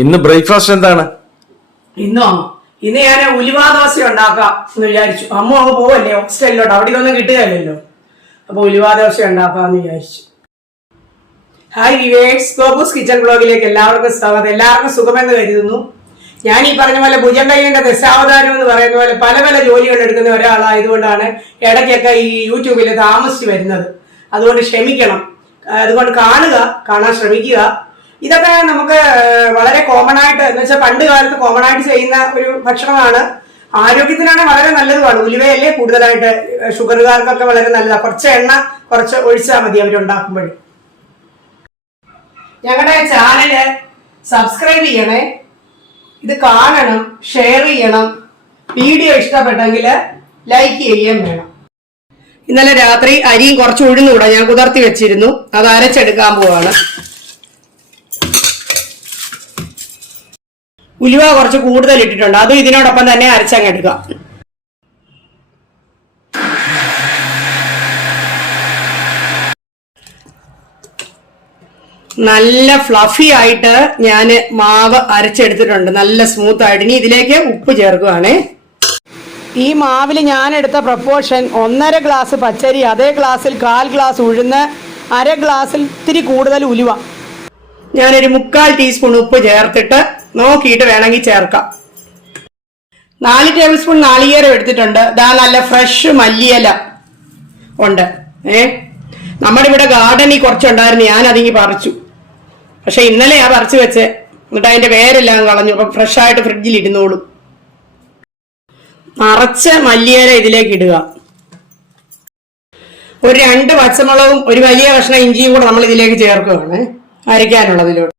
ഇന്ന് ബ്രേക്ക്ഫാസ്റ്റ് എന്താണ്? ഇന്ന് ഞാൻ ഉലുവാ ദോശ ഉണ്ടാക്കാം എന്ന് വിചാരിച്ചു. അമ്മ അങ്ങ് പോവല്ലേ ഹോസ്റ്റലിലോട്ട്, അവിടെ ഒന്നും കിട്ടുകയല്ലോ. അപ്പൊ ഉലുവാ ദോശ ഉണ്ടാക്കാന്ന് വിചാരിച്ചു. ഹായ് വിവേക്സ്, ഗോപൂസ് കിച്ചൺ ബ്ലോഗിലേക്ക് എല്ലാവർക്കും സ്വാഗതം. എല്ലാവർക്കും സുഖമെന്ന് കരുതുന്നു. ഞാൻ ഈ പറഞ്ഞ പോലെ ഭുജങ്കയ്യന്റെ ദശാവതാരം എന്ന് പറയുന്ന പോലെ പല പല ജോലികൾ എടുക്കുന്ന ഒരാളായതുകൊണ്ടാണ് ഇടയ്ക്കൊക്കെ ഈ യൂട്യൂബിൽ താമസിച്ച് വരുന്നത്. അതുകൊണ്ട് ക്ഷമിക്കണം. അതുകൊണ്ട് കാണാൻ ശ്രമിക്കുക. ഇതൊക്കെ നമുക്ക് വളരെ കോമൺ ആയിട്ട്, എന്ന് വെച്ചാൽ പണ്ട് കാലത്ത് കോമൺ ആയിട്ട് ചെയ്യുന്ന ഒരു ഭക്ഷണമാണ്. ആരോഗ്യത്തിനാണ് വളരെ നല്ലതുമാണ്. ഉലുവയല്ലേ കൂടുതലായിട്ട് ഷുഗറുകാർക്കൊക്കെ വളരെ നല്ലതാണ്. കുറച്ച് എണ്ണ കുറച്ച് ഒഴിച്ചാൽ മതി അവരുണ്ടാക്കുമ്പോഴും. ഞങ്ങളുടെ ചാനല് സബ്സ്ക്രൈബ് ചെയ്യണേ, ഇത് കാണണം, ഷെയർ ചെയ്യണം, വീഡിയോ ഇഷ്ടപ്പെട്ടെങ്കിൽ ലൈക്ക് ചെയ്യുകയും വേണം. ഇന്നലെ രാത്രി അരിയും കുറച്ച് ഉഴുന്നുകൂടെ ഞാൻ കുതിർത്തി വെച്ചിരുന്നു, അത് അരച്ചെടുക്കാൻ പോവാണ്. ഉലുവ കുറച്ച് കൂടുതൽ ഇട്ടിട്ടുണ്ട്, അതും ഇതിനോടൊപ്പം തന്നെ അരച്ചങ്ങെടുക്കാം. നല്ല ഫ്ലഫി ആയിട്ട് ഞാൻ മാവ് അരച്ചെടുത്തിട്ടുണ്ട്, നല്ല സ്മൂത്ത് ആയിട്ട്. ഇനി ഇതിലേക്ക് ഉപ്പ് ചേർക്കുകയാണ്. ഈ മാവിൽ ഞാൻ എടുത്ത പ്രപ്പോർഷൻ 1.5 ഗ്ലാസ് പച്ചരി, അതേ ഗ്ലാസ്സിൽ 1/4 ഗ്ലാസ് ഉഴുന്ന്, 1/2 ഗ്ലാസ്സിൽ ഇത്തിരി കൂടുതൽ ഉലുവ. ഞാനൊരു 3/4 ടീസ്പൂൺ ഉപ്പ് ചേർത്തിട്ട് നോക്കിയിട്ട് വേണമെങ്കിൽ ചേർക്കാം. 4 ടേബിൾ സ്പൂൺ നാളികേരം എടുത്തിട്ടുണ്ട്. ഇതാ നല്ല ഫ്രഷ് മല്ലിയില ഉണ്ട്. നമ്മുടെ ഇവിടെ ഗാർഡനിൽ കുറച്ചുണ്ടായിരുന്നു, ഞാൻ അതിങ്ങി പറിച്ചു. പക്ഷെ ഇന്നലെയാ പറിച്ചു വെച്ച്, എന്നിട്ട് അതിന്റെ വേരെല്ലാം കളഞ്ഞു. അപ്പൊ ഫ്രഷ് ആയിട്ട് ഫ്രിഡ്ജിൽ ഇരുന്നോളും. നിറച്ച മല്ലിയില ഇതിലേക്ക് ഇടുക. ഒരു 2 പച്ചമുളകും ഒരു വലിയ കഷ്ണം ഇഞ്ചിയും കൂടെ നമ്മൾ ഇതിലേക്ക് ചേർക്കുകയാണ് അരയ്ക്കാനുള്ളതിലോട്ട്.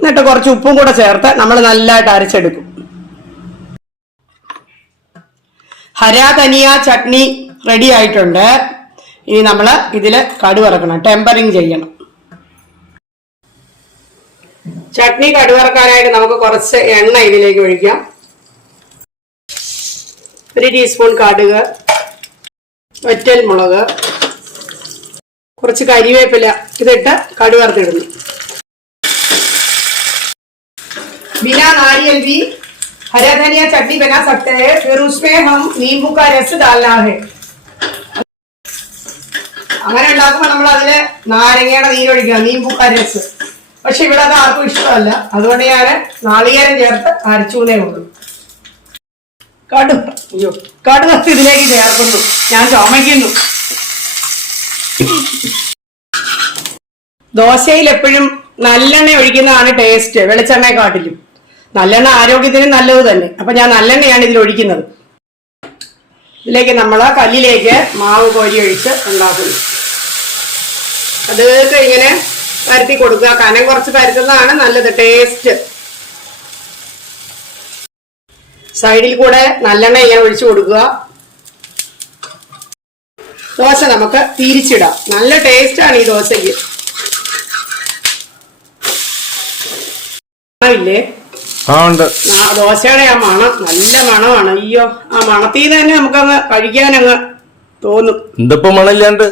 എന്നിട്ട് കുറച്ച് ഉപ്പും കൂടെ ചേർത്ത് നമ്മൾ നല്ലതായിട്ട് അരച്ചെടുക്കും. ഹരാ ധനിയ ചട്നി റെഡി ആയിട്ടുണ്ട്. ഇനി നമ്മൾ ഇതില് കടുവറക്കണം, ടെമ്പറിങ് ചെയ്യണം. ചട്നി കടുവറക്കാനായിട്ട് നമുക്ക് കുറച്ച് എണ്ണ ഇതിലേക്ക് ഒഴിക്കാം. 1 ടീസ്പൂൺ കടുക്, വറ്റൽ മുളക്, കുറച്ച് കരിവേപ്പില ഇതിട്ട് കടുവറുത്തിടുന്നു. बिना नारियल भी हरा धनिया चटनी बना सकते हैं, फिर उसमें हम नींबू का रस डालना है. അങ്ങനെ ഉണ്ടാക്കുമ്പോൾ നമ്മൾ അതില് നാരങ്ങയുടെ നീരൊഴിക്കുക, നീമ്പുക്ക രസ്. പക്ഷെ ഇവിടെ അത് ആർക്കും ഇഷ്ടമല്ല, അതുകൊണ്ട് ഞാൻ നാളികേരം ചേർത്ത് അരച്ചൂന്നേ ഉള്ളൂ. കടുവത്ത് ഇതിലേക്ക് ചേർക്കുന്നു, ഞാൻ ചുമയ്ക്കുന്നു. ദോശയിൽ എപ്പോഴും നല്ലെണ്ണ ഒഴിക്കുന്നതാണ് ടേസ്റ്റ് വെളിച്ചെണ്ണയെക്കാട്ടിലും. നല്ലെണ്ണ ആരോഗ്യത്തിന് നല്ലത് തന്നെ. അപ്പൊ ഞാൻ നല്ലെണ്ണയാണ് ഇതിൽ ഒഴിക്കുന്നത്. ഇതിലേക്ക് നമ്മൾ കല്ലിലേക്ക് മാവ് കോരി ഒഴിച്ച് ഉണ്ടാക്കുന്നു. അതൊക്കെ ഇങ്ങനെ പരത്തി കൊടുക്കുക. കനം കുറച്ച് പരത്തുന്നതാണ് നല്ലത്, ടേസ്റ്റ്. സൈഡിൽ കൂടെ നല്ലെണ്ണ ഇങ്ങനെ ഒഴിച്ചു കൊടുക്കുക. ദോശ നമുക്ക് തിരിച്ചിടാം. നല്ല ടേസ്റ്റാണ് ഈ ദോശയ്ക്ക്. ഇല്ലേ ദോശയുടെ ആ മണം, നല്ല മണമാണ്. അയ്യോ, ആ മണത്തിൽ തന്നെ നമുക്കങ്ങ് കഴിക്കാനങ്ങ് തോന്നും. എന്തപ്പോ മണമില്ലാണ്ട്?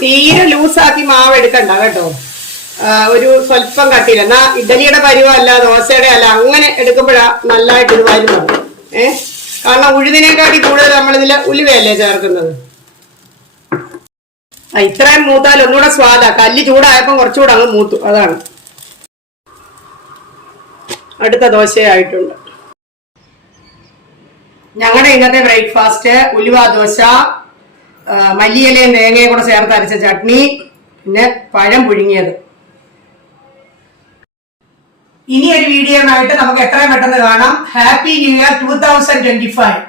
തീരെ ലൂസാക്കി മാവ് എടുക്കണ്ട കേട്ടോ. ഒരു സ്വല്പം കട്ടിയില്ല. എന്നാ ഇഡലിയുടെ പരുവല്ല, ദോശയുടെ അല്ല, അങ്ങനെ എടുക്കുമ്പോഴാ നല്ലതായിട്ട് ഇത് വരുന്നത്. കാരണം ഉഴുതിനെക്കാട്ടി കൂടുതൽ നമ്മളിതില് ഉലുവയല്ലേ ചേർക്കുന്നത്. ഇത്രയും മൂത്താൽ ഒന്നുകൂടെ സ്വാദാ. കല്ല് ചൂടായപ്പോ കുറച്ചുകൂടെ അങ്ങ് മൂത്തു, അതാണ്. അടുത്ത ദോശയായിട്ടുണ്ട്. ഞങ്ങളുടെ ഇന്നത്തെ ബ്രേക്ക്ഫാസ്റ്റ് ഉലുവ ദോശ, മല്ലിയിലയും തേങ്ങയും കൂടെ ചേർത്ത് അരച്ച ചട്നി, പിന്നെ പഴം പുഴുങ്ങിയത്. ഇനി ഒരു വീഡിയോ ആയിട്ട് നമുക്ക് എത്രയും പെട്ടെന്ന് കാണാം. Happy new year 2025.